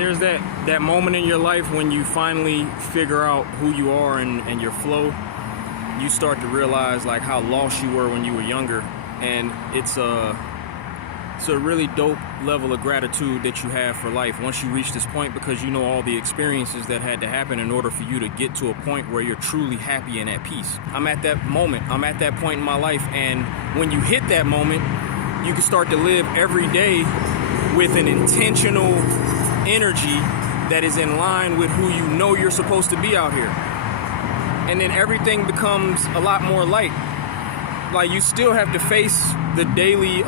there's that moment in your life when you finally figure out who you are and your flow. You start to realize like how lost you were when you were younger, and it's a really dope level of gratitude that you have for life once you reach this point, because you know all the experiences that had to happen in order for you to get to a point where you're truly happy and at peace. I'm at that moment. I'm at that point in my life, and when you hit that moment, you can start to live every day with an intentional energy that is in line with who you know you're supposed to be out here. And then everything becomes a lot more light. Like, you still have to face the daily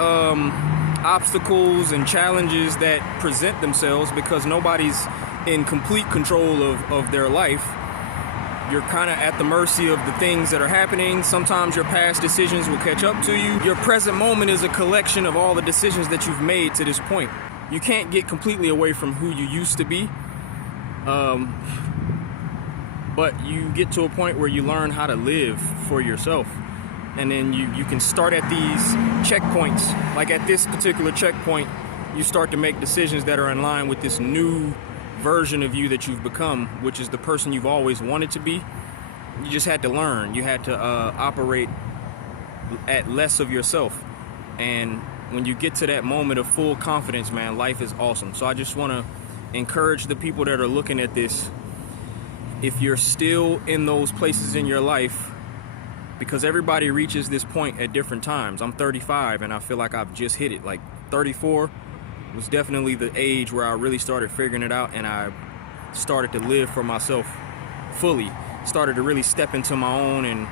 obstacles and challenges that present themselves, because nobody's in complete control of their life. You're kind of at the mercy of the things that are happening. Sometimes your past decisions will catch up to you. Your present moment is a collection of all the decisions that you've made to this point. You can't get completely away from who you used to be. But you get to a point where you learn how to live for yourself. And then you can start at these checkpoints. Like at this particular checkpoint, you start to make decisions that are in line with this new version of you that you've become, which is the person you've always wanted to be. You just had to learn. You had to operate at less of yourself. And when you get to that moment of full confidence, man, life is awesome. So I just want to encourage the people that are looking at this, if you're still in those places in your life, because everybody reaches this point at different times. I'm 35 and I feel like I've just hit it. Like 34 was definitely the age where I really started figuring it out, and I started to live for myself fully. Started to really step into my own and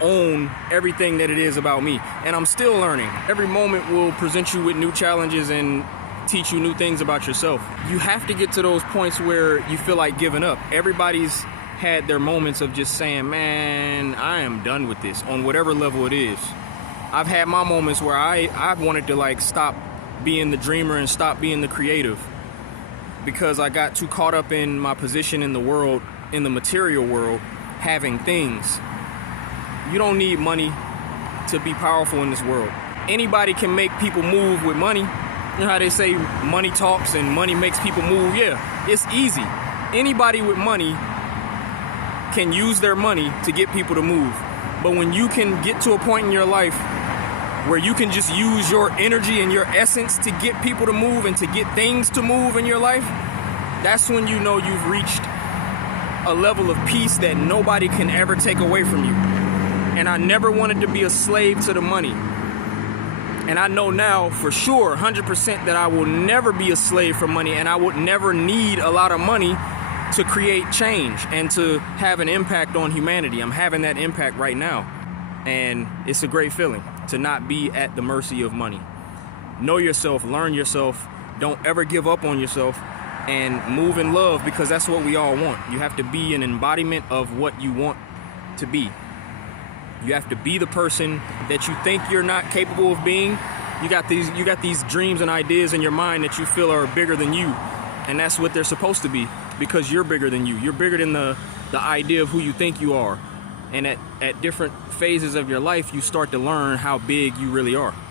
own everything that it is about me. And I'm still learning. Every moment will present you with new challenges and teach you new things about yourself. You have to get to those points where you feel like giving up. Everybody's had their moments of just saying, man, I am done with this, on whatever level it is. I've had my moments where I've wanted to like stop being the dreamer and stop being the creative, because I got too caught up in my position in the world, in the material world, having things. You don't need money to be powerful in this world. Anybody can make people move with money. You know how they say money talks and money makes people move? Yeah, it's easy. Anybody with money can use their money to get people to move. But when you can get to a point in your life where you can just use your energy and your essence to get people to move and to get things to move in your life, that's when you know you've reached a level of peace that nobody can ever take away from you. And I never wanted to be a slave to the money. And I know now for sure, 100%, that I will never be a slave for money, and I would never need a lot of money to create change and to have an impact on humanity. I'm having that impact right now. And it's a great feeling to not be at the mercy of money. Know yourself, learn yourself, don't ever give up on yourself, and move in love, because that's what we all want. You have to be an embodiment of what you want to be. You have to be the person that you think you're not capable of being. You got these dreams and ideas in your mind that you feel are bigger than you. And that's what they're supposed to be, because you're bigger than you. You're bigger than the idea of who you think you are. And at different phases of your life, you start to learn how big you really are.